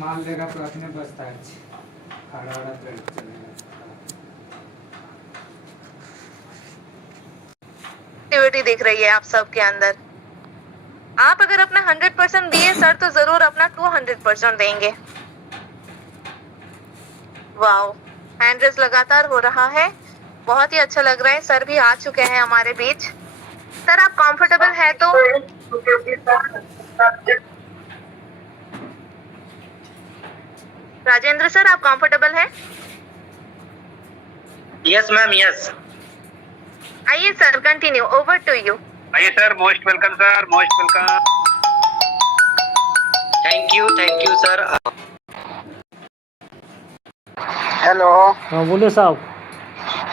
माल देगा तो अपने बचता है, खड़ा वाला पेड़ चलेगा। एक्टिविटी दिख रही है आप सबके अंदर। आप अगर अपना 100% दिए सर तो जरूर अपना 200% देंगे। वाओ, हैंड रेस लगातार हो रहा है, बहुत ही अच्छा लग रहा है। सर भी आ चुके हैं हमारे बीच। सर आप कंफर्टेबल है तो राजेंद्र सर आप कंफर्टेबल हैं? Yes ma'am, yes. आइए sir, continue, over to you. आइए sir, most welcome sir, most welcome. Thank you sir. Hello. हाँ बोलिए साहब।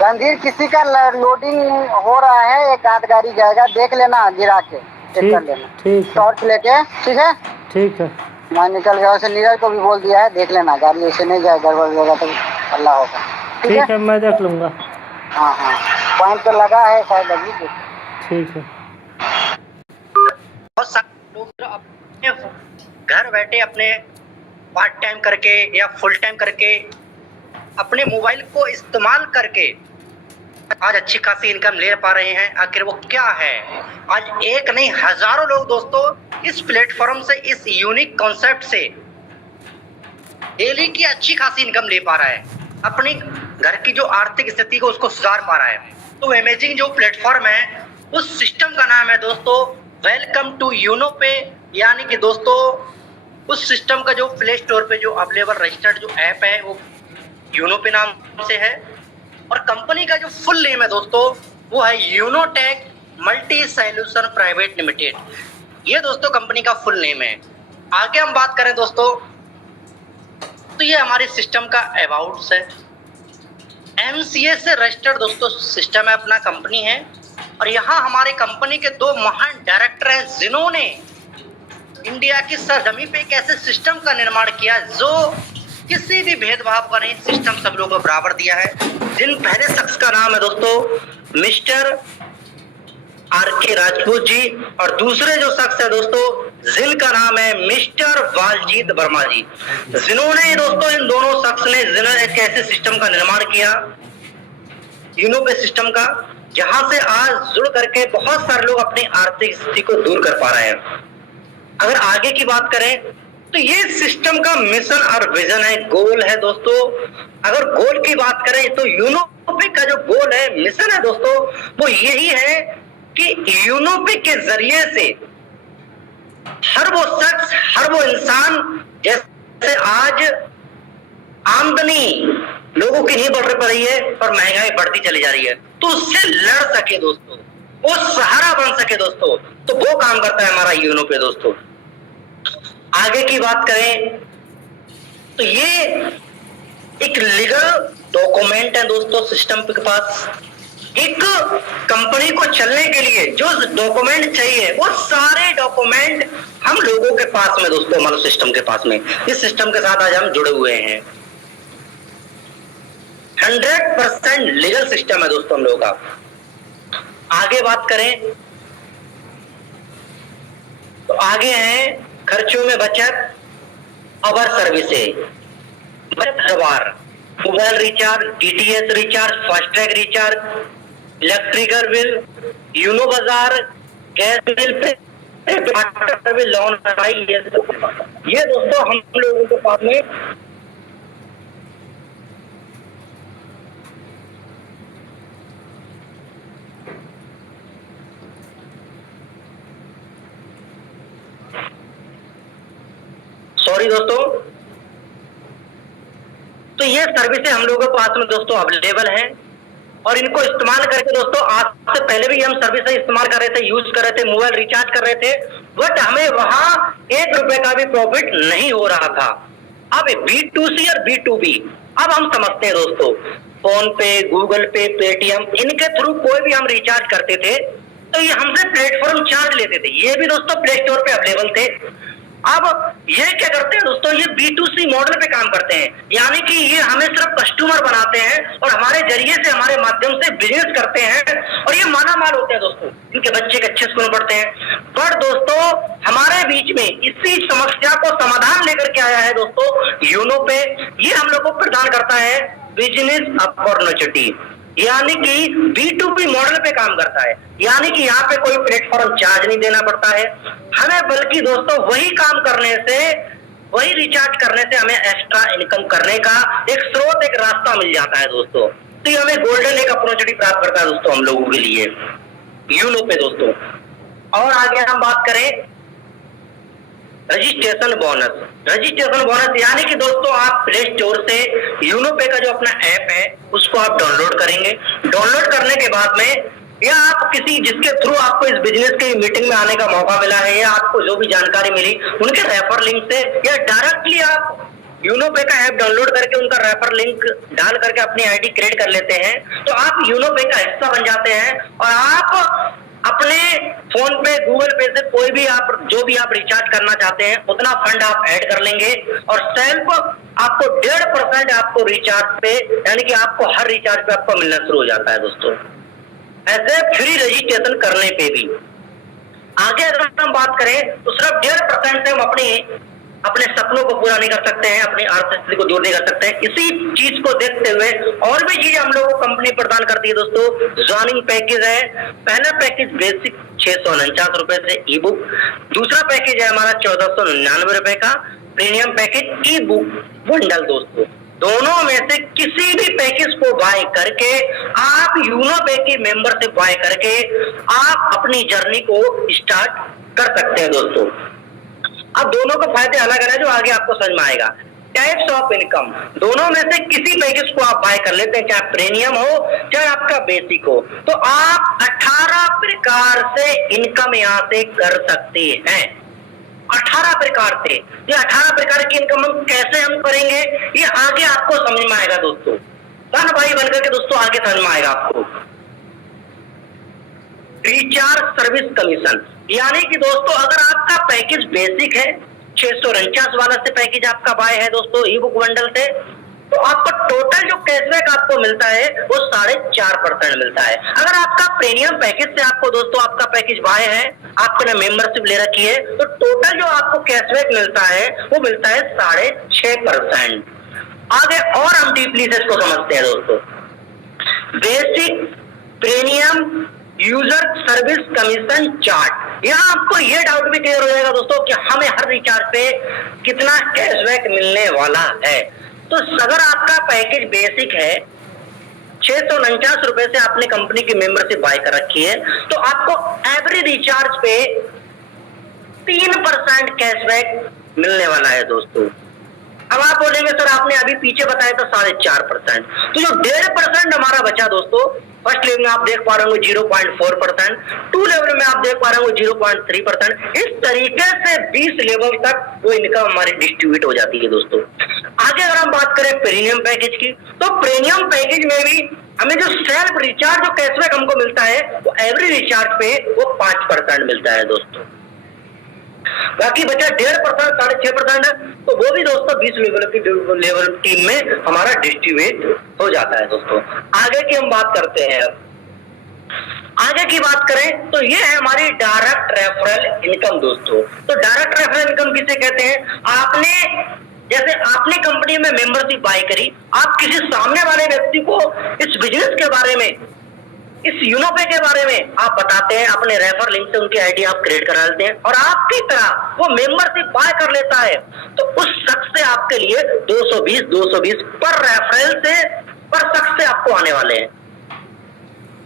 रणधीर, किसी का लोडिंग हो रहा है, एक आध गाड़ी जाएगा, देख लेना गिरा के चेक कर लेना। ठीक है, टॉर्च लेके। ठीक है, ठीक है। मैं निकल गया, वैसे नीरज को भी बोल दिया है, देख लेना गाड़ी ऐसे नहीं जाए, गड़बड़ होगा तो हल्ला होगा। ठीक है, मैं देख लूँगा। हाँ हाँ, पॉइंट तो लगा है शायद अभी। ठीक है। बहुत सारे लोग अपने घर बैठे अपने पार्ट टाइम करके या फुल टाइम करके अपने मोबाइल को इस्तेमाल करके आज अच्छी खासी इनकम ले पा रहे हैं। आखिर वो क्या है? आज एक नहीं हजारों लोग दोस्तों इस प्लेटफॉर्म से, इस यूनिक कॉन्सेप्ट से डेली की अच्छी खासी इनकम ले पा रहा है, अपनी घर की जो आर्थिक स्थिति को उसको सुधार पा रहा है। तो अमेजिंग जो प्लेटफॉर्म है, उस सिस्टम का नाम है दोस्तों वेलकम टू यूनो पे। यानी कि दोस्तों उस सिस्टम का जो प्ले स्टोर पे जो अवेलेबल रजिस्टर्ड जो ऐप है वो यूनो पे नाम से है, और कंपनी का जो फुल नेम है दोस्तों वो है यूनोटेक मल्टी सॉल्यूशन प्राइवेट लिमिटेड। ये दोस्तों कंपनी का फुल नेम है। आगे हम बात करें दोस्तों तो ये हमारे सिस्टम का अबाउट्स है। एमसीए से रजिस्टर्ड दोस्तों सिस्टम है, अपना कंपनी है, और यहाँ हमारे कंपनी के दो महान डायरेक्टर हैं जिन्होंने इंडिया की सरजमी पे एक ऐसे सिस्टम का निर्माण किया जो किसी भी भेदभाव का नहीं, सिस्टम सब लोगों को बराबर दिया है। जिन पहले शख्स का नाम है दोस्तों मिस्टर आर.के. राजपूत जी, और दूसरे जो शख्स है दोस्तों जिनका नाम है मिस्टर वालजीत वर्मा जी, जिन्होंने दोस्तों इन दोनों शख्स ने एक ऐसे सिस्टम का निर्माण किया यूनोपे सिस्टम का, जहां से आज जुड़ करके बहुत सारे लोग अपनी आर्थिक स्थिति को दूर कर पा रहे हैं। अगर आगे की बात करें तो ये सिस्टम का मिशन और विजन है, गोल है दोस्तों। अगर गोल की बात करें तो यूनोपे का जो गोल है, मिशन है दोस्तों, वो यही है कि यूनोपे के जरिए से हर वो शख्स, हर वो इंसान, जैसे आज आमदनी लोगों की नहीं बढ़ रही है पर महंगाई बढ़ती चली जा रही है, तो उससे लड़ सके दोस्तों, वो सहारा बन सके दोस्तों, तो वो काम करता है हमारा यूनोपे दोस्तों। आगे की बात करें तो ये एक लीगल डॉक्यूमेंट है दोस्तों सिस्टम के पास। एक कंपनी को चलने के लिए जो डॉक्यूमेंट चाहिए वो सारे डॉक्यूमेंट हम लोगों के पास में दोस्तों, हमारे सिस्टम के पास में, इस सिस्टम के साथ आज हम जुड़े हुए हैं। 100% लीगल सिस्टम है दोस्तों हम लोगों का। आगे बात करें तो आगे है खर्चों में बचत, our services, mobile recharge, DTH recharge, FASTag recharge, electrical bill, YONO बाजार, गैस बिल पे लोन, ये दोस्तों हम लोगों के पास में सॉरी दोस्तों, तो ये सर्विसेज हम लोगों के पास में दोस्तों अवेलेबल है, और इनको इस्तेमाल करके दोस्तों आज से पहले भी हम सर्विसेज इस्तेमाल कर रहे थे, यूज कर रहे थे, मोबाइल रिचार्ज कर रहे थे, बट हमें वहां 1 रुपए का भी प्रॉफिट नहीं हो रहा था। अब B2C और B2B अब हम समझते हैं दोस्तों, फोन पे, गूगल पे, पेटीएम, इनके थ्रू कोई भी हम रिचार्ज करते थे तो ये हमसे प्लेटफॉर्म चार्ज लेते थे। ये भी दोस्तों प्ले स्टोर पे अवेलेबल थे, अब ये क्या करते हैं दोस्तों, ये B2C मॉडल पे काम करते हैं, यानी कि ये हमें सिर्फ कस्टमर बनाते हैं और हमारे जरिए से, हमारे माध्यम से बिजनेस करते हैं और ये माला माल होते हैं दोस्तों, इनके बच्चे के अच्छे स्कूल में पढ़ते हैं। पर दोस्तों हमारे बीच में इसी समस्या को समाधान लेकर के आया है दोस्तों यूनो पे। ये हम लोग को प्रदान करता है बिजनेस अपॉर्चुनिटी, यानी कि B2B मॉडल पे काम करता है, यानी कि यहाँ पे कोई प्लेटफॉर्म चार्ज नहीं देना पड़ता है हमें, बल्कि दोस्तों वही काम करने से, वही रिचार्ज करने से हमें एक्स्ट्रा इनकम करने का एक स्रोत, एक रास्ता मिल जाता है दोस्तों। तो ये हमें गोल्डन एक अपॉर्चुनिटी प्राप्त करता है दोस्तों हम लोगों के लिए यूनो पे दोस्तों। और आगे हम बात करें रजिस्ट्रेशन बोनस। रजिस्ट्रेशन बोनस यानी कि दोस्तों आप प्ले स्टोर से यूनो पे का जो अपना ऐप है उसको आप डाउनलोड करेंगे। डाउनलोड करने के बाद में, या आप किसी जिसके थ्रू आपको इस बिजनेस की मीटिंग में आने का मौका मिला है, या आपको जो भी जानकारी मिली उनके रेफर लिंक से, या डायरेक्टली आप यूनो पे का ऐप डाउनलोड करके उनका रेफर लिंक डाल करके अपनी आईडी क्रिएट कर लेते हैं, तो आप यूनो पे का हिस्सा बन जाते हैं और आप अपने फोन पे, गूगल पे से कोई भी आप जो भी आप रिचार्ज करना चाहते हैं उतना फंड आप ऐड कर लेंगे और सेल्फ आपको 1.5% आपको रिचार्ज पे, यानी कि आपको हर रिचार्ज पे आपको मिलना शुरू हो जाता है दोस्तों, ऐसे फ्री रजिस्ट्रेशन करने पे भी। आगे अगर हम बात करें तो सिर्फ 1.5% से हम अपने सपनों को पूरा नहीं कर सकते हैं, अपनी आर्थिक स्थिति को दूर नहीं कर सकते हैं। इसी चीज को देखते हुए और भी चीजें हम लोगों को कंपनी प्रदान करती है दोस्तों। ज्वाइनिंग पैकेज है, पहला पैकेज बेसिक 649 रुपए से ई बुक, दूसरा पैकेज है हमारा 1499 रुपए का प्रीमियम पैकेज ई बुक बंडल दोस्तों। दोनों में से किसी भी पैकेज को बाय करके आप यूनो पे की मेंबरशिप बाय करके आप अपनी जर्नी को स्टार्ट कर सकते हैं दोस्तों। अब दोनों के फायदे अलग अलग है जो आगे आपको समझ में आएगा। टाइप्स ऑफ इनकम, दोनों में से किसी पैकेज को आप बाय कर लेते हैं, चाहे प्रीमियम हो चाहे आपका बेसिक हो, तो आप 18 प्रकार से इनकम यहाँ से कर सकते हैं। 18 प्रकार से, ये 18 प्रकार की इनकम हम कैसे हम करेंगे ये आगे आपको समझ में आएगा दोस्तों। धन भाई बनकर के दोस्तों आगे समझ में आएगा आपको। रिचार्ज सर्विस कमीशन, यानी कि दोस्तों अगर आपका पैकेज बेसिक है, 649 वाला से पैकेज आपका बाय है दोस्तों ई बुक बंडल से, तो आपको टोटल जो कैशबैक आपको मिलता है वो 4.5% मिलता है। अगर आपका प्रीमियम पैकेज से आपको दोस्तों आपका पैकेज बाय है, आपने मेंबरशिप ले रखी है, तो टोटल जो आपको कैशबैक मिलता है वो मिलता है 6.5%। आगे और हम डीपली से इसको समझते हैं दोस्तों। Basic, premium, user service commission chart, यहाँ आपको ये डाउट भी क्लियर हो जाएगा दोस्तों कि हमें हर रिचार्ज पे कितना कैशबैक मिलने वाला है। तो अगर आपका पैकेज बेसिक है, 649 रुपए से आपने कंपनी की मेंबरशिप बाय कर रखी है, तो आपको एवरी रिचार्ज पे 3% कैशबैक मिलने वाला है दोस्तों। अब आप बोलेंगे सर आपने अभी पीछे बताया था 4.5%, तो जो 1.5% हमारा बचा दोस्तों, फर्स्ट लेवल में आप देख पा रहे हो 0.4%, 2 लेवल में आप देख पा रहे हो 0.3%, इस तरीके से 20 लेवल तक वो इनकम हमारी डिस्ट्रीब्यूट हो जाती है दोस्तों। आगे अगर हम बात करें प्रीमियम पैकेज की, तो प्रीमियम पैकेज में भी हमें जो सेल्फ रिचार्ज जो कैशबैक हमको मिलता है वो एवरी रिचार्ज पे वो 5% मिलता है दोस्तों। बाकी बचा 1.5%, 6.5%, तो वो भी दोस्तों 20 लेवल टीम में हमारा डिस्ट्रीब्यूट हो जाता है दोस्तों। आगे की हम बात करते हैं। अब आगे की बात करें तो ये है हमारी डायरेक्ट रेफरल इनकम दोस्तों। तो डायरेक्ट रेफरल इनकम किसे कहते हैं? जैसे आपने कंपनी में मेंबरशिप बाय करी, आप किसी सामने वाले व्यक्ति को इस बिजनेस के बारे में, इस यूनोपे के बारे में आप बताते हैं, अपने रेफर लिंक से उनकी आईडी आप क्रिएट करा लेते हैं और आपकी तरह वो मेंबरशिप बाय कर लेता है, तो उस शख्स से आपके लिए 220 पर रेफरल से, पर शख्स से आपको आने वाले हैं।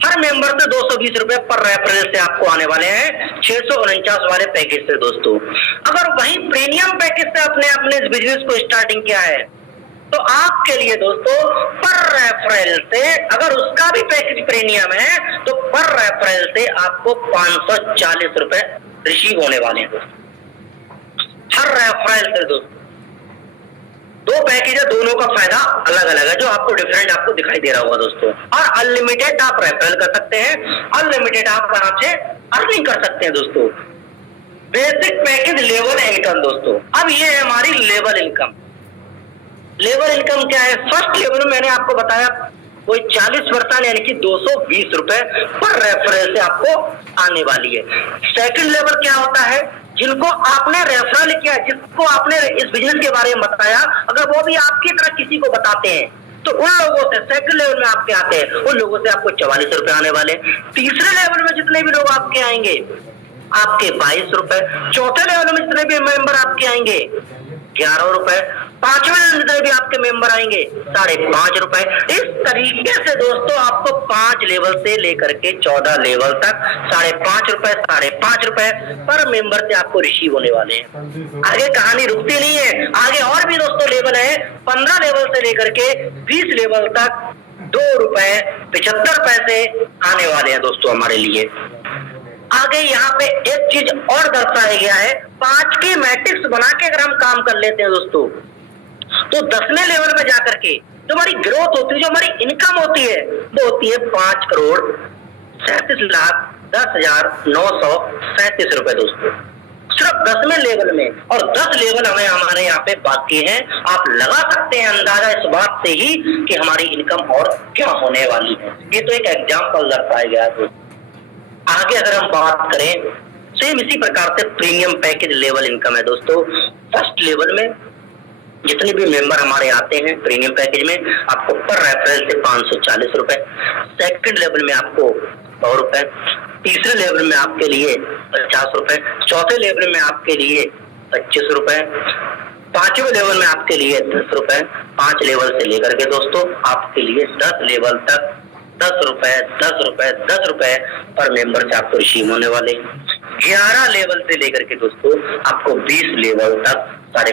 हर मेंबर से 220 रुपए पर रेफरल से आपको आने वाले हैं 649 वाले पैकेज से दोस्तों। अगर वही प्रीमियम पैकेज से आपने अपने इस बिजनेस को स्टार्टिंग किया है, तो आपके लिए दोस्तों पर रेफरल से, अगर उसका भी पैकेज प्रीमियम है, तो पर रेफरल से आपको 540 रुपए रिसीव होने वाले हैं दोस्तों। हर रेफरल से दोस्तों 2 पैकेज है, दोनों का फायदा अलग अलग है, जो आपको डिफरेंट आपको दिखाई दे रहा होगा दोस्तों। और अनलिमिटेड आप रेफरल कर सकते हैं, अनलिमिटेड आप यहाँ से अर्निंग कर सकते हैं दोस्तों। बेसिक पैकेज लेवल इनकम दोस्तों। अब ये है हमारी लेवल इनकम। लेवल इनकम क्या है? फर्स्ट लेवल में मैंने आपको बताया कोई 40% यानी कि 220 रुपए पर रेफरल से आपको आने वाली है। सेकंड लेवल क्या होता है? जिनको आपने रेफरल किया, जिसको आपने इस बिजनेस के बारे में बताया, अगर वो भी आपकी तरह किसी को बताते हैं तो उन लोगों से सेकंड लेवल में आपके आते हैं, उन लोगों से आपको 44 रुपए आने वाले। तीसरे लेवल में जितने भी लोग आपके आएंगे आपके 22 रुपए। चौथे लेवल में जितने भी मेंबर आपके आएंगे 11 रुपए। पांचवें लेवल में जितने भी आपके मेंबर आएंगे 5.5 रुपए। इस तरीके से दोस्तों आपको 5 लेवल से लेकर के 14 लेवल तक 5.5 रुपए पर मेंबर से आपको रिसीव होने वाले हैं। आगे कहानी रुकती नहीं है, आगे और भी दोस्तों लेवल है। 15 लेवल से लेकर के 20 लेवल तक 2 रुपए 75 पैसे आने वाले हैं दोस्तों हमारे लिए। आगे यहाँ पे एक चीज और दर्शाया गया है, 5 की मैट्रिक्स बना के अगर हम काम कर लेते हैं दोस्तों तो 10वें लेवल में जाकर के जो हमारी ग्रोथ होती है, जो हमारी इनकम होती है वो होती है 5,37,10,937 रुपए दोस्तों, सिर्फ 10वें लेवल में। और 10 लेवल हमें हमारे यहाँ पे बाकी हैं। आप लगा सकते हैं अंदाजा इस बात से ही कि हमारी इनकम और क्या होने वाली है। ये तो एक एग्जाम्पल दर्शाया गया है। आगे अगर हम बात करें सेम इसी प्रकार से प्रीमियम पैकेज लेवल इनकम है दोस्तों। फर्स्ट लेवल में जितने भी मेंबर हमारे आते हैं प्रीमियम पैकेज में आपको पर रेफरल से 540 रुपए। सेकंड लेवल में आपको 100 रुपए। तीसरे लेवल में आपके लिए 50 रुपए। चौथे लेवल में आपके लिए 25 रुपए। पांचवें लेवल में आपके लिए 10 रुपए। 5 लेवल से लेकर के दोस्तों आपके लिए 10 लेवल तक 10 रुपए 10 रुपए 10 रुपए पर मेंबर से आपको रिसीव होने वाले। 11 लेवल से लेकर के दोस्तों आपको 20 लेवल तक 5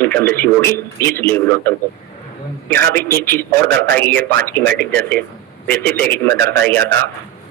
इनकम रिसीव होगी 20 लेवलों तक। यहाँ भी एक चीज और दर्शाई गई है 5 की मैट्रिक जैसे बेसिक पैकेज में दर्शाया गया था।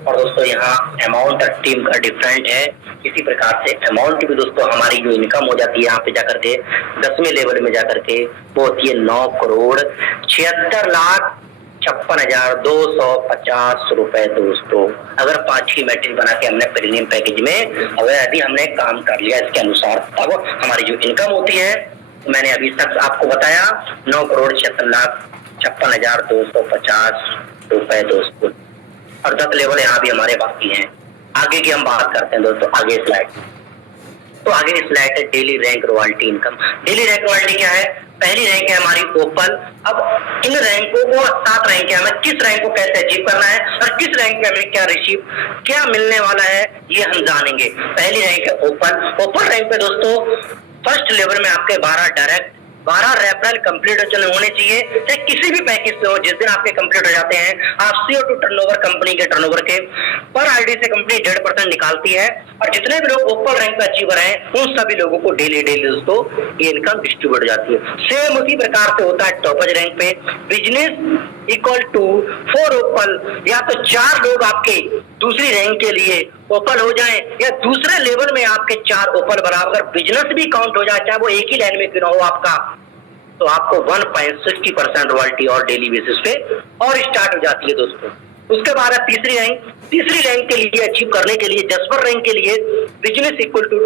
और दोस्तों यहाँ अमाउंट और टीम का डिफरेंट है। इसी प्रकार से अमाउंट भी दोस्तों हमारी जो इनकम हो जाती है यहाँ पे जाकर के 10वें लेवल में जाकर के वो होती है 9,76,56,250 रुपए दोस्तों। अगर 5 की मैट्रिक बना के हमने प्रीमियम पैकेज में अगर यदि हमने काम कर लिया इसके अनुसार तब हमारी जो इनकम होती है मैंने अभी तक आपको बताया 9,76,56,250 रुपए दोस्तों। और 10 लेवल यहाँ भी हमारे बाकी हैं। आगे की हम बात करते हैं दोस्तों। आगे स्लाइड तो आगे की स्लाइड है daily rank royalty income. Daily rank royalty क्या है? पहली रैंक है हमारी ओपन। अब इन रैंकों को 7 रैंक है, हमें किस रैंक को कैसे अचीव करना है और किस रैंक में हमें क्या मिलने वाला है ये हम जानेंगे। पहली रैंक है ओपन। ओपन रैंक पे दोस्तों फर्स्ट लेवल में आपके 12 डायरेक्ट 12 रेफरल कंप्लीट होने चाहिए। चाहे किसी भी पैकेज से हो, जिस दिन आपके कंप्लीट हो जाते हैं आप CO2 टर्नओवर कंपनी के टर्नओवर के पर आईडी से कंपनी 1.5% निकालती है। और जितने भी लोग ओपन रैंक पे अचीवर हैं उन सभी लोगों को डेली दोस्तों ये इनकम डिस्ट्रीब्यूट हो जाती है। सेम उसी प्रकार से होता है टॉपज रैंक पे। बिजनेस इक्वल टू 4 ओपन, या तो 4 लोग आपके दूसरी रैंक के लिए ओपन हो जाएं या दूसरे लेवल में आपके 4 ओपन बराबर बिजनेस भी काउंट हो जाए, चाहे वो एक ही लाइन में क्यों ना हो आपका, तो आपको 1.60% रॉयल्टी और डेली बेसिस पे और स्टार्ट हो जाती है दोस्तों। उसके बाद है तीसरी रैंक। तीसरी रैंक के लिए अचीव करने के लिए जस्पर रैंक के लिए बिजनेस इक्वल टू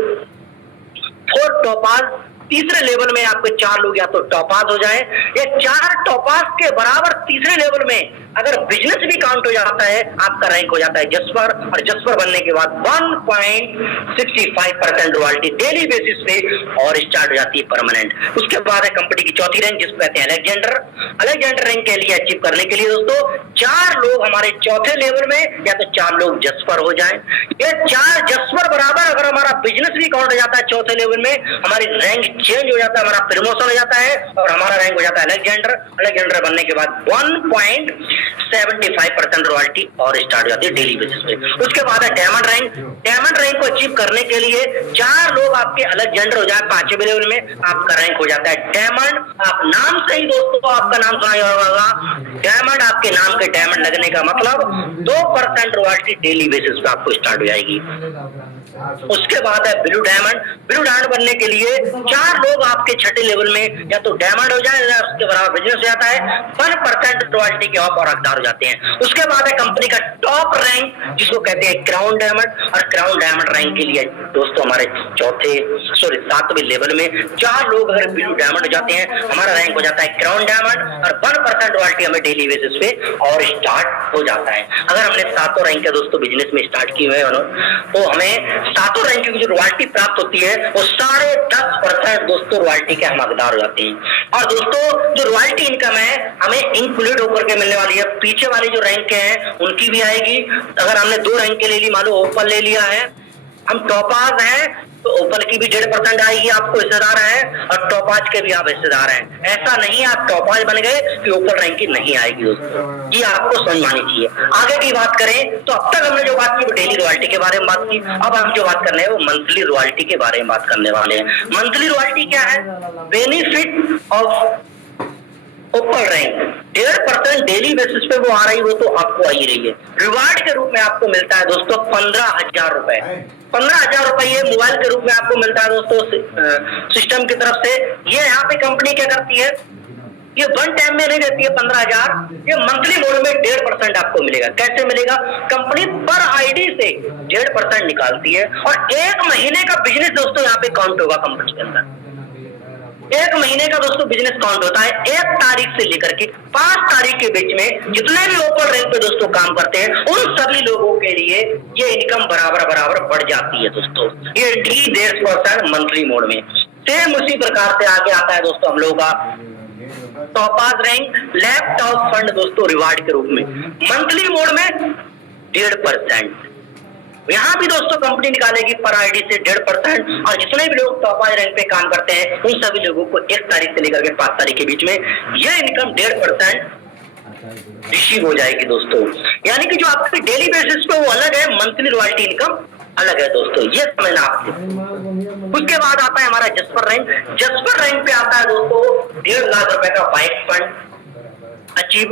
4 टॉपाज। तीसरे लेवल में आपके 4 लोग या तो टॉपास हो जाएं या 4 टॉपास के बराबर तीसरे लेवल में अगर बिजनेस भी काउंट हो जाता है आपका रैंक हो जाता है जस्पर। और जस्पर बनने के बाद 1.65% रॉयल्टी डेली बेसिस पे और स्टार्ट हो जाती है परमानेंट। उसके बाद है कंपनी की चौथी रैंक जिसको कहते हैं अलेक्जेंडर। अलेक्जेंडर रैंक के लिए अचीव करने के लिए दोस्तों 4 लोग हमारे चौथे लेवल में या तो 4 लोग जस्पर हो जाएं। ये 4 जस्पर बराबर अगर हमारा बिजनेस भी काउंट हो जाता है चौथे लेवल में हमारी रैंक चेंज हो जाता है, हमारा प्रमोशन हो जाता है और हमारा रैंक हो जाता है अलेक्जेंडर। अलेक्जेंडर बनने के बाद 1.75% रॉयल्टी और स्टार्ट हो जाती है डेली बेसिस पे। उसके बाद है डायमंड रैंक। डायमंड रैंक को अचीव करने के लिए 4 लोग आपके अलेक्जेंडर हो जाए 5वें लेवल में आपका रैंक हो जाता है डायमंड। आप नाम से ही दोस्तों आपका नाम सुना होगा डायमंड, आपके नाम के डायमंड लगने का मतलब 2% रॉयल्टी डेली बेसिस पे आपको स्टार्ट हो जाएगी। उसके बाद है ब्लू डायमंड। ब्लू डायमंड बनने के लिए 4 लोग आपके छठे लेवल में या तो डायमंड हो जाए या उसके बराबर बिजनेस हो जाता है, 1% रॉयल्टी के आप और हकदार हो जाते हैं। उसके बाद है कंपनी का टॉप रैंक जिसको कहते हैं क्राउन डायमंड, और क्राउन डायमंड रैंक के लिए दोस्तों हमारे 7वें लेवल में 4 लोग अगर ब्लू डायमंड हो जाते हैं, हमारा रैंक हो जाता है क्राउन डायमंड, और 1% रॉयल्टी हमें डेली बेसिस पे और स्टार्ट हो जाता है। अगर हमने 7 रैंक के दोस्तों बिजनेस में स्टार्ट किए हुए हैं तो हमें 7 रैंक की जो रॉयल्टी प्राप्त होती है वो 10.5% दोस्तों रॉयल्टी के हम हकदार हो जाते हैं। और दोस्तों जो रॉयल्टी इनकम है हमें इंक्लूड होकर के मिलने वाली है, पीछे वाली जो रैंक हैं उनकी भी आएगी। अगर हमने 2 रैंक के ले ली, मान लो ओपन ले लिया है, हम टॉपाज हैं तो ओपन की भी 1.5% आएगी, आपको हिस्सेदार है, और टॉपाज के भी आप हिस्सेदार हैं। ऐसा नहीं आप टॉपाज बन गए कि ओपन रैंक की नहीं आएगी दोस्तों, ये आपको समझ में आनी चाहिए। आगे की बात करें तो अब तक हमने जो बात की वो डेली रॉयल्टी के बारे में बात की, अब हम जो बात कर रहे हैं वो मंथली रॉयल्टी के बारे में बात करने वाले हैं। मंथली रॉयल्टी क्या है? Benefit of open rank 1.5% daily basis पे वो आ रही, वो तो आपको आ ही रही है। रिवार्ड के रूप में आपको मिलता है दोस्तों 15,000 रुपए। 15,000 रुपए ये मोबाइल के रूप में आपको मिलता है दोस्तों सिस्टम की तरफ से। ये यहाँ पे कंपनी क्या करती है, ये वन टाइम में नहीं देती है 15,000, ये मंथली मोड में 1.5% आपको मिलेगा। कैसे मिलेगा? कंपनी पर आईडी से 1.5% निकालती है, और 1 महीने का बिजनेस दोस्तों यहाँ पे काउंट होगा कंपनी के अंदर। 1 महीने का दोस्तों बिजनेस काउंट होता है। 1 तारीख से लेकर के 5 तारीख के बीच में जितने भी ओपन रैंक पे दोस्तों काम करते हैं उन सभी लोगों के लिए ये इनकम बराबर बढ़ जाती है दोस्तों। ये 1.5% मंथली मोड में। सेम उसी प्रकार से आगे आता है दोस्तों हम लोगों का टॉपाज रैंक लैपटॉप फंड दोस्तों रिवार्ड के रूप में मंथली मोड में 1.5%। यहाँ भी दोस्तों कंपनी निकालेगी पर आईडी से 1.5%, और जितने भी लोग टॉपाज रैंक पे काम करते हैं उन सभी लोगों को 1 तारीख से लेकर के 5 तारीख के बीच में ये इनकम 1.5% रिसीव हो जाएगी दोस्तों। यानी कि जो आपकी डेली बेसिस पे वो अलग है, मंथली रॉयल्टी इनकम अलग है दोस्तों, ये समझना आपको। उसके बाद आता है हमारा जस्पर रैंक। जस्पर रैंक पे आता है दोस्तों 1.5 लाख रुपए का बाइक फंड अचीव,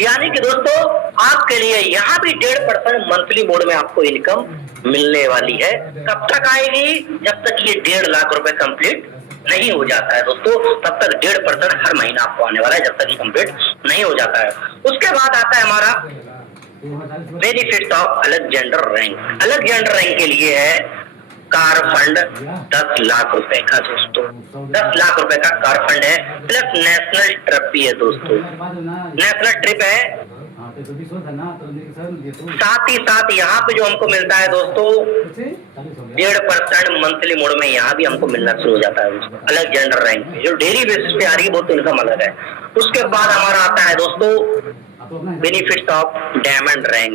यानी कि दोस्तों आपके लिए यहाँ भी 1.5% मंथली मोड में आपको इनकम मिलने वाली है। कब तक आएगी? जब तक ये 1.5 लाख रुपए कंप्लीट नहीं हो जाता है दोस्तों, तब तक 1.5% हर महीना आपको आने वाला है, जब तक ये कंप्लीट नहीं हो जाता है। उसके बाद आता है हमारा benefits of Alexander rank. Alexander rank के लिए है कार फंड 10 लाख रुपए का दोस्तों। 10 लाख रुपए का कार फंड है, प्लस नेशनल ट्रिप भी है दोस्तों। नेशनल ट्रिप है, साथ ही साथ यहाँ पे जो हमको मिलता है दोस्तों 1.5% मंथली मोड में यहाँ भी हमको मिलना शुरू हो जाता है दोस्तों। अलेक्जेंडर रैंक जो डेली बेसिस पे आ रही है वो तो इनकम अलग है। उसके बाद हमारा आता है दोस्तों benefits of diamond rank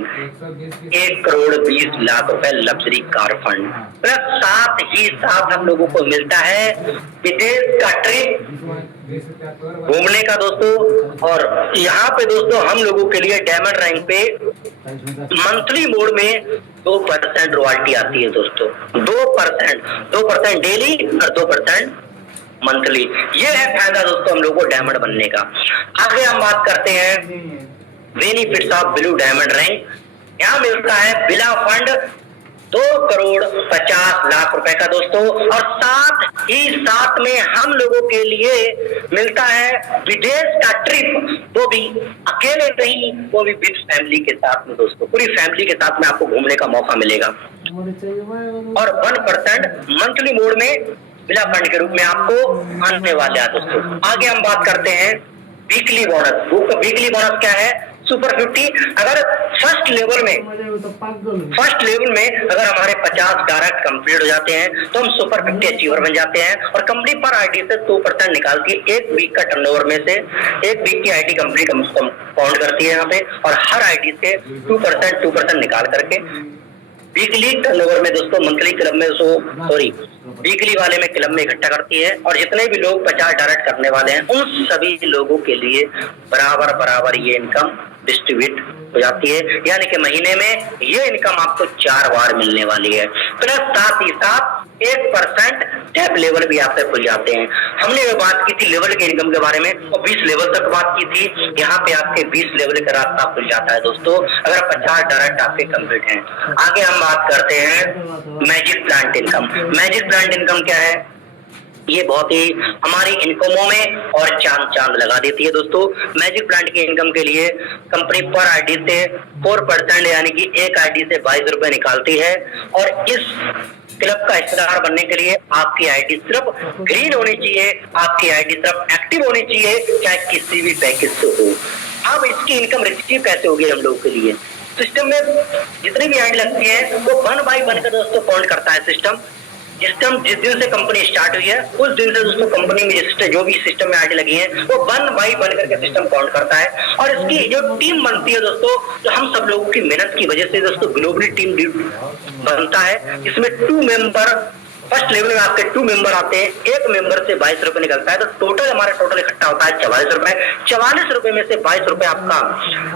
1 crore 20 lakh रुपए लग्जरी कार फंड, प्लस साथ ही साथ हम लोगों को मिलता है विदेश का ट्रिप घूमने का दोस्तों। और यहाँ पे दोस्तों हम लोगों के लिए डायमंड रैंक पे मंथली मोड में 2% रॉयल्टी आती है दोस्तों। 2% डेली और 2% मंथली। ये है फायदा दोस्तों हम लोगों को डायमंड बनने का। आगे हम बात करते हैं benefits of blue diamond rank. यहाँ मिलता है बिला फंड 2 करोड़ 50 लाख रुपए का दोस्तों, और साथ ही साथ में हम लोगों के लिए मिलता है विदेश का ट्रिप, वो भी अकेले नहीं, वो भी विद फैमिली के साथ में दोस्तों। पूरी फैमिली के साथ में आपको घूमने का मौका मिलेगा, और 1% मंथली मोड में बिला फंड के रूप में आपको आने वाले हैं दोस्तों। आगे हम बात करते हैं वीकली बोनस। वीकली बोनस क्या है? सुपर 50। अगर फर्स्ट लेवल में अगर हमारे 50 डायरेक्ट कंप्लीट हो जाते हैं तो हम सुपर 50 अचीवर बन जाते हैं, और कंपनी पर आईडी से 2% निकालती है। 1 वीक का टर्नओवर में से 1 वीक की आईडी कंपनी काउंट करती है यहाँ पे, और हर आईडी से 2% निकाल करके वीकली टर्नओवर में दोस्तों मंथली क्लब में वीकली वाले में क्लब में इकट्ठा करती है, और जितने भी लोग 50 डायरेक्ट करने वाले हैं उन सभी लोगों के लिए बराबर ये इनकम डिस्ट्रीब्यूट हो जाती है। यानी कि महीने में ये इनकम आपको 4 बार मिलने वाली है। प्लस साथ ही साथ 1% टैप लेवल भी आपके खुल जाते हैं। हमने ये बात की थी लेवल के इनकम के बारे में और 20 लेवल तक बात की थी। यहाँ पे आपके 20 लेवल का रास्ता खुल जाता है दोस्तों, अगर 50 डायरेक्ट आपके कंप्लीट हैं। आगे हम बात करते हैं magic plant income. Magic plant income क्या है? ये बहुत ही हमारी इनकमों में और चांद लगा देती है दोस्तों। मैजिक प्लांट की इनकम के लिए कंपनी पर आईडी से 4% यानी कि एक आईडी से 22 रुपए निकालती है और इस क्लब का हिस्सेदार बनने के लिए आपकी आईडी सिर्फ ग्रीन होनी चाहिए, आपकी आईडी सिर्फ एक्टिव होनी चाहिए, चाहे किसी भी पैकेज से हो। अब इसकी इनकम रिसीव कैसे होगी हम लोगों के लिए? सिस्टम में जितनी भी आईडी लगती है वो 1 बाय 1 का दोस्तों काउंट करता है सिस्टम। जिस दिन से कंपनी स्टार्ट हुई है उस दिन से दोस्तों कंपनी में जो भी सिस्टम में आईडी लगी है वो 1 बाय 1 करके सिस्टम काउंट करता है। और इसकी जो टीम बनती है दोस्तों, जो हम सब लोगों की मेहनत की वजह से दोस्तों ग्लोबली टीम बनता है, इसमें 2 मेंबर फर्स्ट लेवल में आपके 2 मेंबर आते हैं। एक मेंबर से 22 रुपए निकलता है, तो टोटल इकट्ठा होता है 44 रुपए। 44 रुपए में से 22 रुपए आपका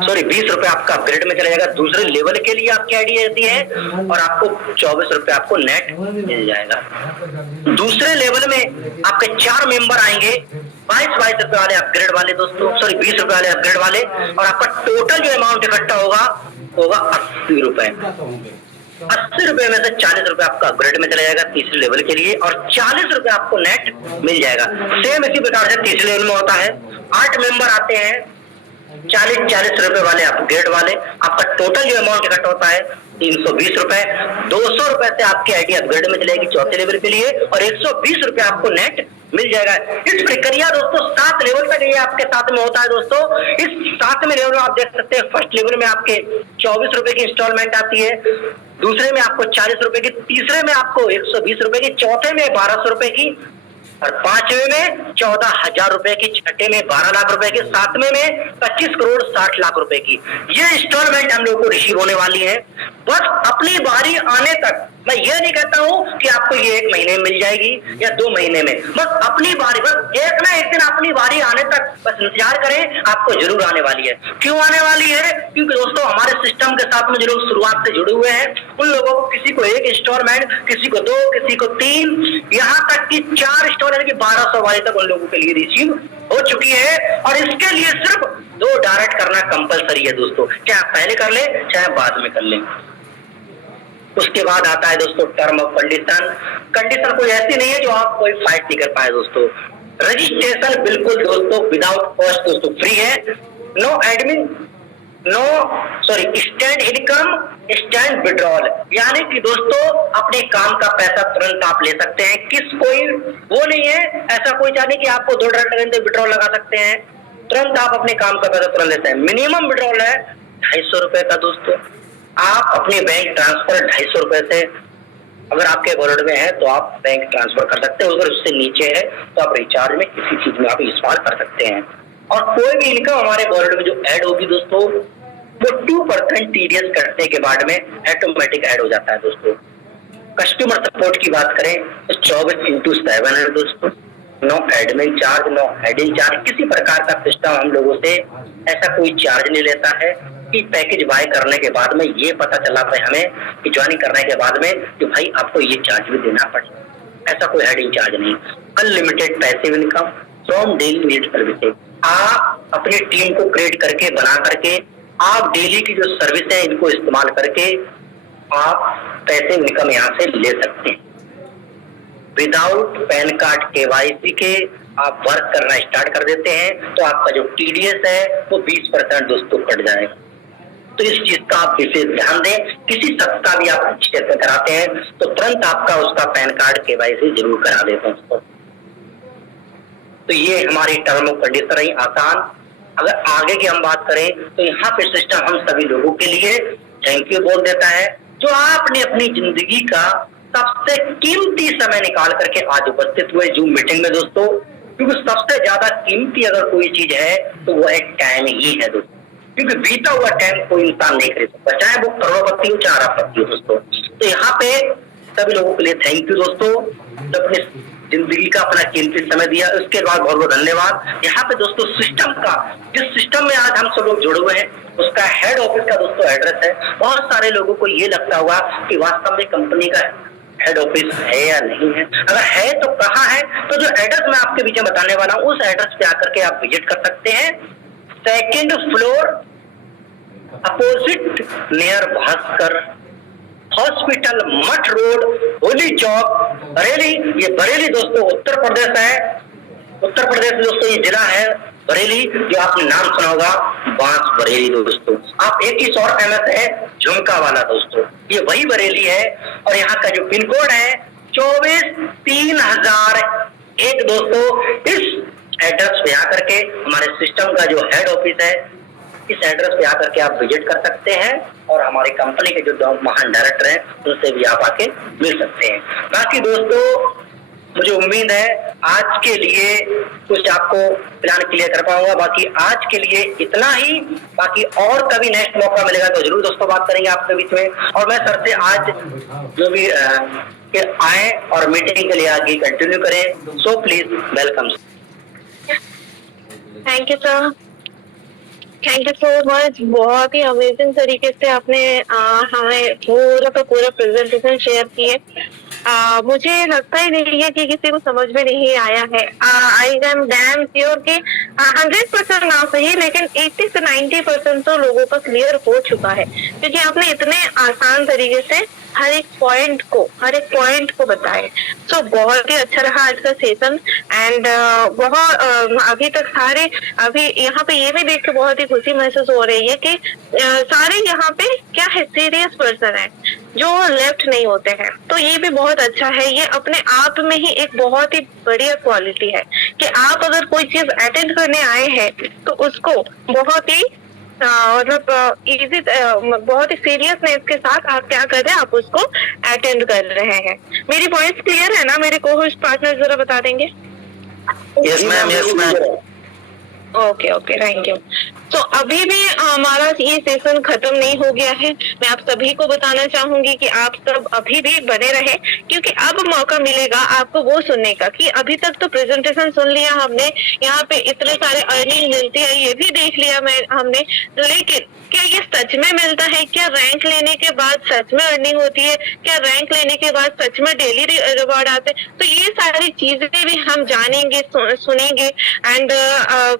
20 रुपए आपका अपग्रेड में चला जाएगा, दूसरे लेवल के लिए आपकी आईडी रहती है और आपको 24 रुपए आपको नेट मिल जाएगा। दूसरे लेवल में आपके 4 मेंबर आएंगे, 22 रुपए वाले अपग्रेड वाले दोस्तों, 20 रुपए वाले अपग्रेड वाले, और आपका टोटल जो अमाउंट इकट्ठा होगा 80 रुपए। 80 रुपए में से 40 रुपए आपका अपग्रेड में चला जाएगा तीसरे लेवल के लिए और 40 रुपए आपको नेट मिल जाएगा। सेम इसी प्रकार से तीसरे लेवल में होता है। 8 मेंबर आते हैं, 40 रुपए वाले अपग्रेड वाले, आपका टोटल जो अमाउंट इकट्ठा होता है 320 रुपए। 200 रुपए से आपकी आईडी अपग्रेड में चलेगी चौथे लेवल के लिए और 120 रुपए आपको नेट मिल जाएगा। इस प्रक्रिया दोस्तों 7 लेवल तक ये आपके साथ में होता है दोस्तों। इस 7वें लेवल में आप देख सकते हैं, फर्स्ट लेवल में आपके 24 रुपए की इंस्टॉलमेंट आती है, दूसरे में आपको 40 रुपए की, तीसरे में आपको 120 रुपए की, चौथे में 1200 रुपए की और 5वें में 14,000 रुपए की, छठे में 12 लाख रुपए की, 7वें में 25 करोड़ 60 लाख रुपए की। ये इंस्टॉलमेंट हम लोग को रिसीव होने वाली है। बस अपनी बारी आने तक, मैं ये नहीं कहता हूं कि आपको ये 1 महीने में मिल जाएगी या 2 महीने में, बस अपनी बारी, बस एक ना एक दिन अपनी बारी आने तक बस इंतजार करें, आपको जरूर आने वाली है। क्यों आने वाली है? क्योंकि दोस्तों हमारे सिस्टम के साथ में जो लोग शुरुआत से जुड़े हुए हैं उन लोगों को किसी को 1 इंस्टॉलमेंट, किसी को 2, किसी को 3, यहाँ तक कि 4 इंस्टॉलमेंट की 1200 वाले तक उन लोगों के लिए रिसीव हो चुकी है। और इसके लिए सिर्फ 2 डायरेक्ट करना कंपलसरी है दोस्तों, चाहे आप पहले कर ले चाहे बाद में कर ले। उसके बाद आता है दोस्तों टर्म ऑफ कंडीशन। कंडीशन कोई ऐसी नहीं है जो आप कोई फाइट नहीं कर पाए दोस्तों। रजिस्ट्रेशन बिल्कुल दोस्तों विदाउट कॉस्ट दोस्तों फ्री है। No admin, stand income, stand withdrawal, यानी कि दोस्तों अपने काम का पैसा तुरंत आप ले सकते हैं। कोई वो नहीं है, ऐसा कोई चाहे कि आपको $2 विड्रॉल लगा सकते हैं, तुरंत आप अपने काम का पैसा तुरंत लेते हैं। मिनिमम विड्रॉल है 250 रुपए का दोस्तों। आप अपने बैंक ट्रांसफर 250 रुपए से, अगर आपके वॉलेट में है तो आप बैंक ट्रांसफर कर सकते हैं, अगर उससे नीचे है तो आप रिचार्ज में किसी चीज में आप इस्तेमाल कर सकते हैं। और कोई भी इनकम हमारे वॉलेट में जो ऐड होगी दोस्तों वो 2% TDS कटने के बाद में ऑटोमेटिक ऐड हो जाता है दोस्तों। कस्टमर सपोर्ट की बात करें तो 24/7 है दोस्तों। No admin charge, no heading charge, किसी प्रकार का सिस्टम हम लोगों से ऐसा कोई चार्ज नहीं लेता है कि पैकेज बाय करने के बाद में ये पता चला भाई हमें कि ज्वाइनिंग करने के बाद में कि भाई आपको ये चार्ज भी देना पड़ेगा, ऐसा कोई हेडिंग चार्ज नहीं। Unlimited passive income from daily need services. आप अपनी टीम को क्रिएट करके बना करके आप डेली की जो सर्विस है इनको इस्तेमाल करके आप पैसिव इनकम यहाँ से ले सकते हैं। विदाउट पैन कार्ड KYC के आप वर्क करना स्टार्ट कर देते हैं तो आपका जो TDS है वो 20% दोस्तों कट जाएगा। तो इस चीज का आप विशेष ध्यान दें। किसी शख्स का भी आप रजिस्ट्रेशन कराते हैं तो तुरंत आपका उसका पैन कार्ड KYC जरूर करा देते हैं। तो ये हमारी टर्म ऑफ कंडीशन रही आसान। अगर आगे की हम बात करें तो यहाँ पे सिस्टम हम सभी लोगों के लिए थैंक यू बोल देता है, जो आपने अपनी जिंदगी का सबसे कीमती समय निकाल करके आज उपस्थित हुए जूम मीटिंग में दोस्तों। क्योंकि सबसे ज्यादा कीमती अगर कोई चीज है तो वो है टाइम ही है दोस्तों। क्योंकि बीता हुआ टाइम कोई इंसान नहीं खरीद सकता, चाहे वो करोड़पति हो चाहे अरबपति हो दोस्तों। तो यहाँ पे सभी लोगों के लिए थैंक यू दोस्तों, जो अपने जिंदगी का अपना कीमती समय दिया। उसके बाद बहुत बहुत धन्यवाद। यहाँ पे दोस्तों सिस्टम का, जिस सिस्टम में आज हम सब लोग जुड़े हुए हैं उसका हेड ऑफिस का दोस्तों एड्रेस है। बहुत सारे लोगों को ये लगता होगा कि वास्तव में कंपनी का हेड ऑफिस है या नहीं है, अगर है तो कहाँ है, तो जो एड्रेस मैं आपके बीच में बताने वाला हूँ उस एड्रेस पे आकर के आप विजिट कर सकते हैं। 2nd floor opposite near Bhaskar hospital, मठ रोड, होली चौक, बरेली। ये बरेली दोस्तों उत्तर प्रदेश है। उत्तर प्रदेश दोस्तों ये जिला है बरेली, जो आपने नाम सुना होगा बांस बरेली दोस्तों। आप एक ही और फेमस है झुमका वाला दोस्तों, ये वही बरेली है। और यहाँ का जो पिन कोड है 24-3001 दोस्तों। इस एड्रेस पे आकर के हमारे सिस्टम का जो हेड ऑफिस है, इस एड्रेस पे आकर के आप विजिट कर सकते हैं और हमारी कंपनी के जो महान डायरेक्टर हैं उनसे भी आप आके मिल सकते हैं। बाकी दोस्तों मुझे उम्मीद है आज के लिए कुछ आपको प्लान क्लियर कर पाऊंगा। बाकी आज के लिए इतना ही, बाकी और कभी नेक्स्ट मौका मिलेगा तो जरूर दोस्तों बात करेंगे आपके बीच में। और मैं सर से आज जो भी आए और मीटिंग के लिए आगे कंटिन्यू करें, so please welcome. Thank you sir, thank you so much. बहुत ही अमेजिंग तरीके से आपने हमें पूरा का पूरा प्रेजेंटेशन शेयर किए। मुझे लगता ही नहीं है कि किसी को समझ में नहीं आया है। आई एम डैम श्योर कि 100% ना सही लेकिन 80 से 90% तो लोगों का क्लियर हो चुका है, क्योंकि आपने इतने आसान तरीके से हर एक पॉइंट को बताए। सो बहुत ही अच्छा रहा आज का सेशन। एंड बहुत अभी तक सारे, अभी यहाँ पे ये भी देख के बहुत ही खुशी महसूस हो रही है कि सारे यहाँ पे क्या है, सीरियस पर्सन है जो लेफ्ट नहीं होते हैं। तो ये भी बहुत अच्छा है। ये अपने आप में ही एक बहुत ही बढ़िया क्वालिटी है कि आप अगर कोई चीज अटेंड करने आए हैं तो उसको बहुत ही मतलब इजी, बहुत ही सीरियसनेस के साथ आप क्या कर रहे हैं, आप उसको अटेंड कर रहे हैं। मेरी पॉइंट्स क्लियर है ना? मेरे को-होस्ट पार्टनर जरा बता देंगे। Yes ma'am, yes ma'am. Okay okay, thank you. तो अभी भी हमारा ये सेशन खत्म नहीं हो गया है। मैं आप सभी को बताना चाहूंगी कि आप सब अभी भी बने रहे, क्योंकि अब मौका मिलेगा आपको वो सुनने का कि अभी तक तो प्रेजेंटेशन सुन लिया हमने, यहाँ पे इतने सारे अर्निंग मिलती है ये भी देख लिया हमने, लेकिन क्या ये सच में मिलता है? क्या रैंक लेने के बाद सच में अर्निंग होती है? क्या रैंक लेने के बाद सच में डेली रिवॉर्ड आते हैं? तो ये सारी चीजें भी हम जानेंगे, सुनेंगे। एंड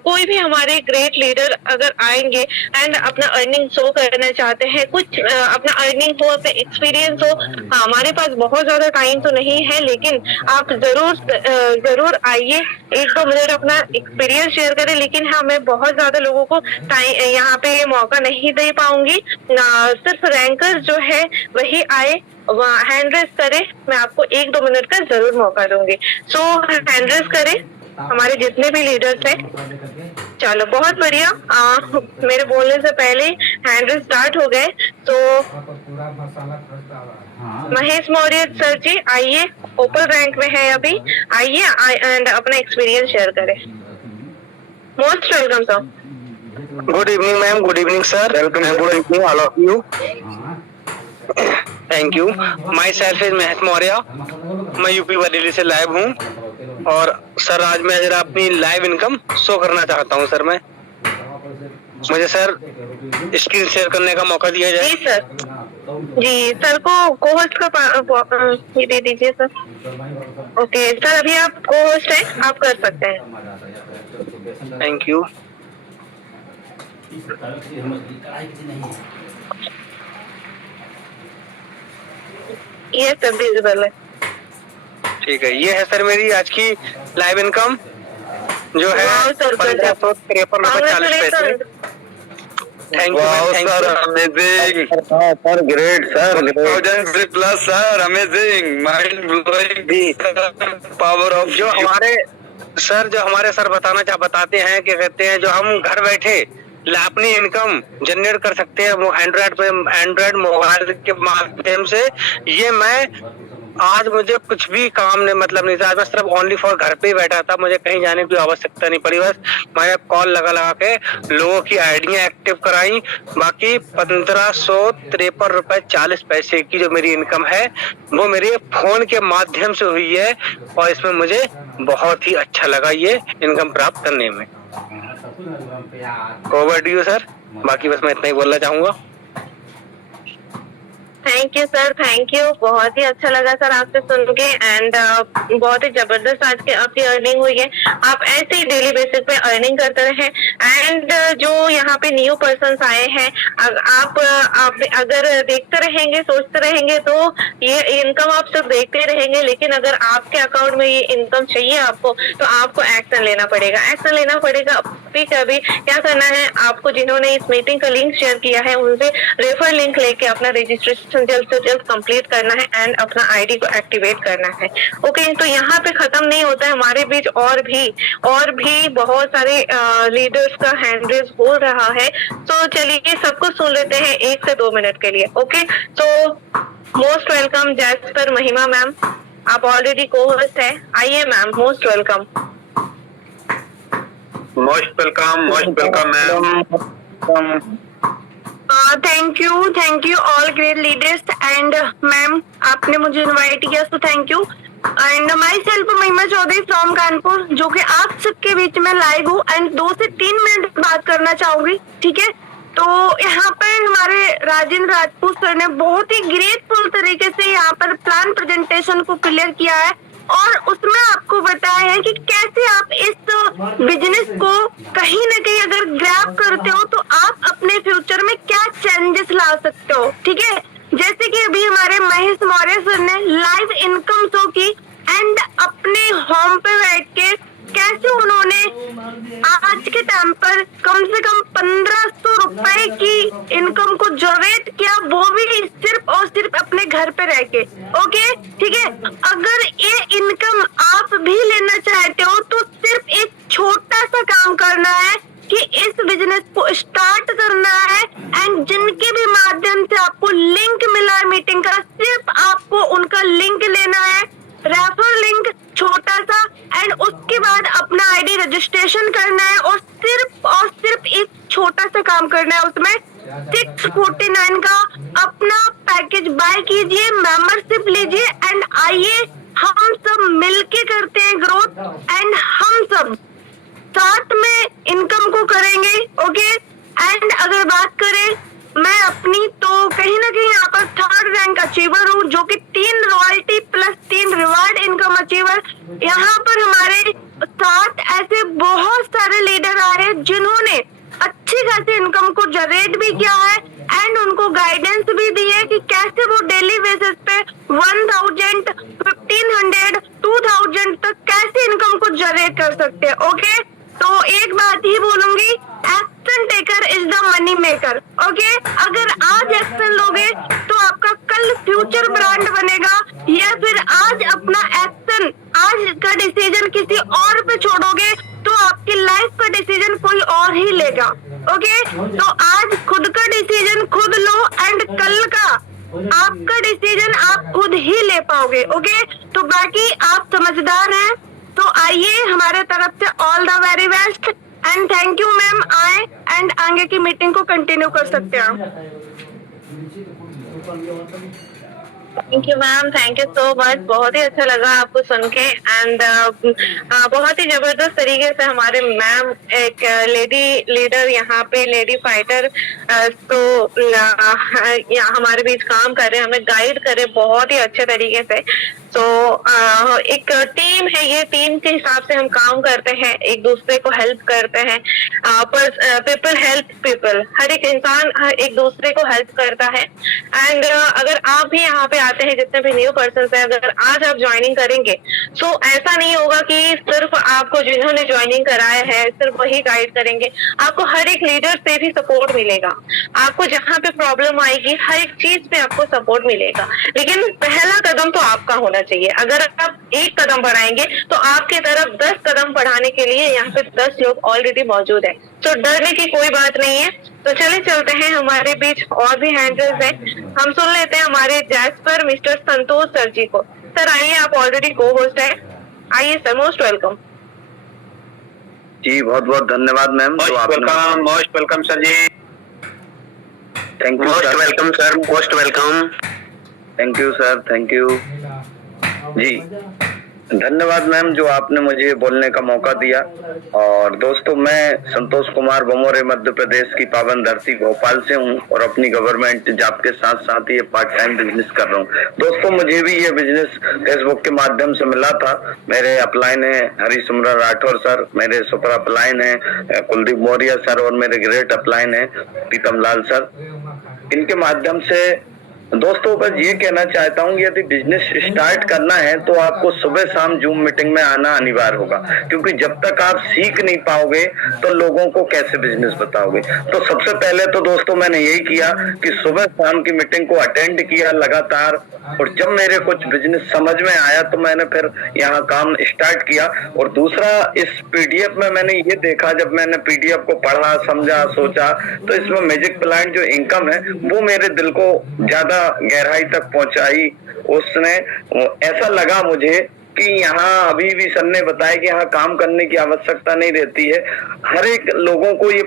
कोई भी हमारे ग्रेट लीडर अगर आएंगे एंड अपना अर्निंग शो करना चाहते हैं, कुछ अपना अर्निंग हो, अपना एक्सपीरियंस हो, हमारे पास बहुत ज्यादा टाइम तो नहीं है, लेकिन आप जरूर आइए, 1-2 मिनट अपना एक्सपीरियंस शेयर करें। लेकिन हाँ, मैं बहुत ज्यादा लोगों को टाइम यहाँ पे मौका नहीं दे पाऊंगी ना, सिर्फ रैंकर जो है वही आए, हैंड रेस करे। मैं आपको 1-2 मिनट का जरूर मौका दूंगी। सो हैंड रेस करें हमारे जितने भी लीडर्स हैं। चलो बहुत बढ़िया। मेरे बोलने से पहले हैंड रेस स्टार्ट हो गए। तो महेश मौर्य सर जी आइए, ओपन रैंक में है अभी, आइए एंड अपना एक्सपीरियंस शेयर करें। Most welcome sir. Good evening, ma'am. Good evening, sir. Welcome. Good evening, all of you. Thank you. Myself is Mahesh Maurya. मैं यूपी बरेली से लाइव हूँ और सर आज मैं जरा अपनी लाइव इनकम शो करना चाहता हूँ। सर मैं मुझे सर स्क्रीन शेयर करने का मौका दिया जाए। जी सर, जी सर को को-होस्ट का ये दे दीजिए सर। ओके सर, अभी आप को-होस्ट हैं, आप कर सकते हैं। Thank you. ये सब विजिबल है। ठीक है, ये है सर मेरी आज की लाइव इनकम जो है 1553.40 पैसे। Thank you sir, amazing sir, great sir, 1000 plus sir, amazing, mind blowing power of जो हमारे सर बताते हैं, क्या कहते हैं, जो हम घर बैठे अपनी इनकम जनरेट कर सकते हैं वो एंड्रॉइड मोबाइल के माध्यम से। ये मैं आज मुझे कुछ भी काम नहीं, मतलब नहीं था। आज मैं सिर्फ ओनली फॉर घर पे ही बैठा था, मुझे कहीं जाने की आवश्यकता नहीं पड़ी। बस मैं कॉल लगा के लोगों की आइडिया एक्टिव कराई। बाकी 1553 रुपए 40 पैसे की जो मेरी इनकम है वो मेरे फोन के माध्यम से हुई है और इसमें मुझे बहुत ही अच्छा लगा ये इनकम प्राप्त करने में। Over to you sir. बाकी बस मैं इतना ही बोलना चाहूंगा। Thank you sir, thank you. बहुत ही अच्छा लगा सर आपसे सुन के एंड बहुत ही जबरदस्त आज के आपकी अर्निंग हुई है। आप ऐसे ही डेली बेसिस पे अर्निंग करते रहे एंड जो यहाँ पे न्यू पर्सन्स आए हैं, आप अगर देखते रहेंगे, सोचते रहेंगे तो ये इनकम आप सिर्फ देखते रहेंगे, लेकिन अगर आपके अकाउंट में ये इनकम चाहिए आपको तो आपको एक्शन लेना पड़ेगा। एक्शन लेना पड़ेगा अभी क्या करना है आपको, जिन्होंने इस मीटिंग का लिंक शेयर किया है उनसे रेफर लिंक लेके अपना रजिस्ट्रेशन जल्द से जल्द कंप्लीट करना है एंड अपना आईडी को एक्टिवेट करना है। ओके, तो यहाँ पे खत्म नहीं होता है, हमारे बीच और भी बहुत सारे लीडर्स का हैंड रेज हो रहा है। तो चलिए सबको सुन लेते हैं 1 से 2 मिनट के लिए। ओके, तो मोस्ट वेलकम जैस्पर महिमा मैम, आप ऑलरेडी को-होस्ट है। आइए ma'am, most welcome. Most welcome ma'am. Thank you all great leaders and ma'am, आपने मुझे इनवाइट किया तो thank you. And my self महिमा चौधरी फ्रॉम कानपुर, जो कि आप सबके बीच में लाइव हूँ एंड 2 से 3 मिनट बात करना चाहूंगी। ठीक है, तो यहाँ पर हमारे राजेंद्र राजपूत सर ने बहुत ही ग्रेटफुल तरीके से यहाँ पर प्लान प्रेजेंटेशन को क्लियर किया है और उसमें आपको बताया है कि कैसे आप इस बिजनेस को कहीं ना कहीं अगर ग्रैब करते हो तो आप अपने फ्यूचर में क्या चेंजेस ला सकते हो। ठीक है, जैसे कि अभी हमारे महेश मौर्य सर ने लाइव इनकम शो की एंड अपने होम पे बैठ के कैसे उन्होंने आज के टाइम पर कम से कम 1500 रुपए की इनकम को जनरेट किया, वो भी सिर्फ और सिर्फ अपने घर पे रह के। ओके, ठीक है, अगर ये इनकम आप भी लेना चाहते हो तो सिर्फ एक छोटा सा काम करना है कि इस बिजनेस को स्टार्ट करना है एंड जिनके भी माध्यम से आपको लिंक मिला है मीटिंग का, सिर्फ आपको उनका लिंक लेना है, रेफर लिंक छोटा सा, एंड उसके बाद अपना आईडी रजिस्ट्रेशन करना है और सिर्फ एक छोटा सा काम करना है। उसमें 649 का अपना पैकेज बाय कीजिए, मेंबरशिप लीजिए एंड आइए हम सब मिलके करते हैं ग्रोथ एंड हम सब साथ में इनकम को करेंगे। ओके, एंड अगर बात करें मैं अपनी, तो कहीं ना कहीं यहाँ पर 3rd रैंक अचीवर हूँ, जो कि 3 royalty plus 3 reward income achiever. यहाँ पर हमारे साथ ऐसे बहुत सारे लीडर आ रहे हैं जिन्होंने अच्छी खासी इनकम को जनरेट भी किया है एंड उनको गाइडेंस भी दी है कि कैसे वो डेली बेसिस पे 1000, 1500, 2000 तक कैसे इनकम को जनरेट कर सकते हैं। ओके, तो एक बात ही बोलूंगी, action taker is the money maker. Okay, अगर आज एक्शन लोगे तो आपका कल फ्यूचर ब्रांड बनेगा, या फिर आज अपना एक्शन, आज का डिसीजन किसी और पे छोड़ोगे तो आपकी लाइफ का डिसीजन कोई और ही लेगा। ओके, तो आज खुद का डिसीजन खुद लो एंड कल का आपका डिसीजन आप खुद ही ले पाओगे। ओके, तो बाकी आप समझदार हैं, तो आइए हमारे तरफ से all the very best and thank you ma'am. आए एंड आगे की मीटिंग को कंटिन्यू कर सकते हैं। Thank you ma'am, thank you so much. बहुत ही अच्छा लगा आपको सुन के एंड बहुत ही जबरदस्त तरीके से हमारे मैम एक लेडी लीडर, यहाँ पे लेडी फाइटर, तो यहाँ हमारे बीच काम कर रहे हैं, हमें गाइड करे बहुत ही अच्छे तरीके से। तो एक टीम है, ये टीम के हिसाब से हम काम करते हैं, एक दूसरे को हेल्प करते हैं। पीपल हेल्प पीपल, हर एक इंसान एक दूसरे को हेल्प करता है। एंड अगर आप भी यहाँ पे आते हैं, जितने भी न्यू पर्सन है, अगर आज आप ज्वाइनिंग करेंगे तो ऐसा नहीं होगा कि सिर्फ आपको जिन्होंने ज्वाइनिंग कराया है सिर्फ वही गाइड करेंगे, आपको हर एक लीडर से भी सपोर्ट मिलेगा। आपको जहाँ पे प्रॉब्लम आएगी हर एक चीज पे आपको सपोर्ट मिलेगा, लेकिन पहला कदम तो आपका होना चाहिए। अगर आप एक कदम बढ़ाएंगे तो आपके तरफ 10 कदम बढ़ाने के लिए यहाँ पे 10 लोग ऑलरेडी मौजूद है, तो डरने की कोई बात नहीं है। तो चलते हैं, हमारे बीच और भी हैंडल्स हैं, हम सुन लेते हैं हमारे जैस्पर मिस्टर संतोष सर जी को। सर आइए, आप ऑलरेडी को-होस्ट है, आइए सर, मोस्ट वेलकम। जी बहुत बहुत धन्यवाद मैम। मोस्ट वेलकम सर जी। Thank you, most welcome sir, most welcome. Thank you sir, thank you जी। धन्यवाद मैम, जो आपने मुझे बोलने का मौका दिया। और दोस्तों, मैं संतोष कुमार बमोरे मध्य प्रदेश की पावन धरती भोपाल से हूँ और अपनी गवर्नमेंट जॉब के साथ साथ ये पार्ट टाइम बिजनेस कर रहा हूँ। दोस्तों, मुझे भी ये बिजनेस फेसबुक के माध्यम से मिला था। मेरे अपलाइन है हरिसिमरा राठौर सर, मेरे सुपर अपलाइन है कुलदीप मौर्य सर और मेरे ग्रेट अपलाइन है प्रीतम लाल सर। इनके माध्यम से दोस्तों बस ये कहना चाहता हूँ, यदि बिजनेस स्टार्ट करना है तो आपको सुबह शाम जूम मीटिंग में आना अनिवार्य होगा, क्योंकि जब तक आप सीख नहीं पाओगे तो लोगों को कैसे बिजनेस बताओगे। तो सबसे पहले तो दोस्तों मैंने यही किया कि सुबह शाम की मीटिंग को अटेंड किया लगातार, और जब मेरे कुछ बिजनेस समझ में आया तो मैंने फिर यहाँ काम स्टार्ट किया। और दूसरा, इस पीडीएफ में मैंने ये देखा, जब मैंने पीडीएफ को पढ़ा, समझा, सोचा, तो इसमें मैजिक प्लांट जो इनकम है वो मेरे दिल को ज्यादा गहराई तक पहुंचाई। उसने ऐसा लगा मुझे कि यहाँ अभी भी सर ने बताया कि यहाँ काम करने की आवश्यकता नहीं रहती है। हर एक लोगों को ये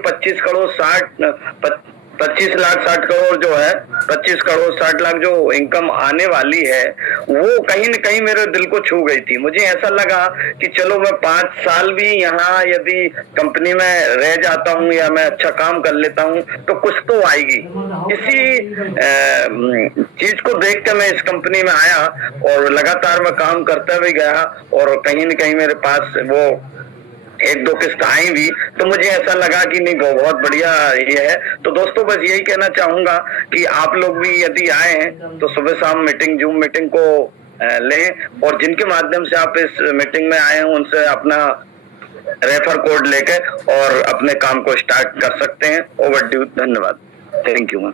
25 लाख 60 करोड़ जो है, 25 करोड़ 60 लाख जो इनकम आने वाली है, वो कहीं न कहीं मेरे दिल को छू गई थी। मुझे ऐसा लगा कि चलो मैं 5 साल भी यहाँ यदि कंपनी में रह जाता हूँ या मैं अच्छा काम कर लेता हूँ तो कुछ तो आएगी। इसी चीज को देख कर मैं इस कंपनी में आया और लगातार मैं काम करता भी गया, और कहीं न कहीं मेरे पास वो 1-2 किस्त आई भी, तो मुझे ऐसा लगा कि नहीं बहुत बढ़िया ये है। तो दोस्तों बस यही कहना चाहूंगा कि आप लोग भी यदि आए हैं तो सुबह शाम मीटिंग, जूम मीटिंग को लें, और जिनके माध्यम से आप इस मीटिंग में आए हैं उनसे अपना रेफर कोड लेके और अपने काम को स्टार्ट कर सकते हैं। Over to you. धन्यवाद। Thank you ma'am.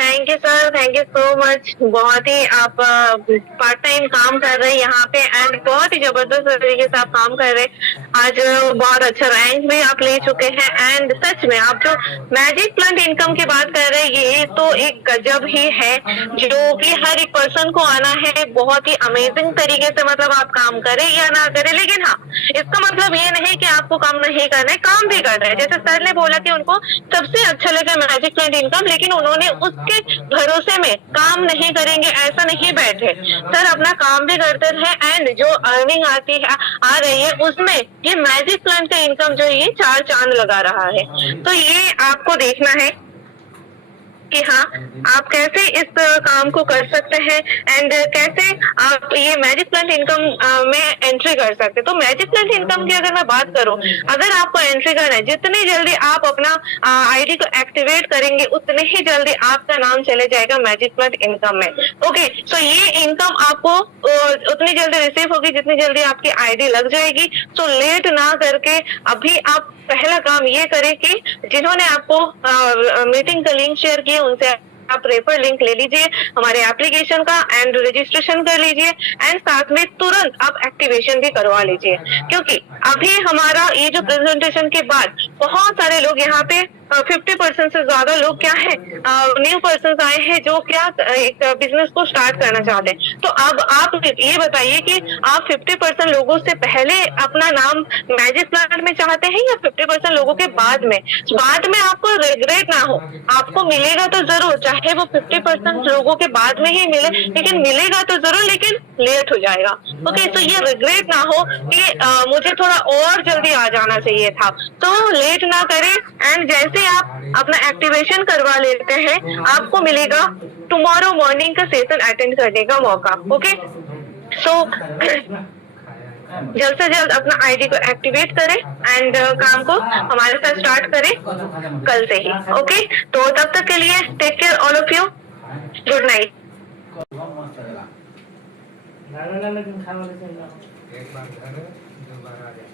Thank you sir, thank you so much. बहुत ही आप पार्ट टाइम काम कर रहे हैं यहाँ पे, एंड बहुत ही जबरदस्त तरीके से आप काम कर रहे हैं। आज बहुत अच्छा रैंक भी आप ले चुके हैं, एंड सच में आप जो मैजिक प्लांट इनकम की बात कर रहे हैं, ये तो एक गजब ही है जो कि हर एक पर्सन को आना है। बहुत ही अमेजिंग तरीके से मतलब आप काम करें या ना करें, लेकिन हाँ, इसका मतलब ये नहीं कि आपको काम नहीं करना है, काम भी कर रहे हैं। जैसे सर ने बोला कि उनको सबसे अच्छा लगा मैजिक प्लांट इनकम, लेकिन उन्होंने उसके भरोसे में काम नहीं करेंगे ऐसा नहीं बैठे। सर अपना काम भी करते रहे, एंड जो अर्निंग आती है आ रही है उसमें ये मैजिक प्लांट का इनकम जो है ये 4 चांद लगा रहा है। तो ये आपको देखना है कि हाँ, आप कैसे इस काम को कर सकते हैं एंड कैसे आप ये मैजिक प्लांट इनकम में एंट्री कर सकते हैं। तो मैजिक प्लांट इनकम की अगर मैं बात करूं, अगर आपको एंट्री करना है, जितनी जल्दी आप अपना आईडी को एक्टिवेट करेंगे उतने ही जल्दी आपका नाम चले जाएगा मैजिक प्लांट इनकम में। ओके, सो ये इनकम आपको उतनी जल्दी रिसीव होगी जितनी जल्दी आपकी आईडी लग जाएगी। सो लेट ना करके अभी आप पहला काम ये करें कि जिन्होंने आपको मीटिंग का लिंक शेयर किया उनसे आप रेफर लिंक ले लीजिए हमारे एप्लीकेशन का, एंड रजिस्ट्रेशन कर लीजिए, एंड साथ में तुरंत आप एक्टिवेशन भी करवा लीजिए, क्योंकि अभी हमारा ये जो प्रेजेंटेशन के बाद बहुत सारे लोग यहाँ पे 50% से ज्यादा लोग क्या है न्यू पर्सन आए हैं जो क्या एक बिजनेस को स्टार्ट करना चाहते हैं। तो अब आप ये बताइए कि आप 50% लोगों से पहले अपना नाम मैजिक प्लांट में चाहते हैं या 50% लोगों के बाद में आपको रिग्रेट ना हो। आपको मिलेगा तो जरूर, चाहे वो 50% लोगों के बाद में ही मिले, लेकिन मिलेगा तो जरूर, लेकिन लेट हो जाएगा। ओके, तो ये रिग्रेट ना हो कि मुझे थोड़ा और जल्दी आ जाना चाहिए था। तो लेट ना करें, एंड जैसे आप अपना एक्टिवेशन करवा लेते हैं आपको मिलेगा टुमारो मॉर्निंग का सेशन अटेंड करने का मौका। ओके, सो जल्द से जल्द अपना आईडी को एक्टिवेट करें एंड काम को हमारे साथ स्टार्ट करें कल से ही। ओके, तो तब तक के लिए take care all of you, good night. एक बार घर 2 बार आ जाए।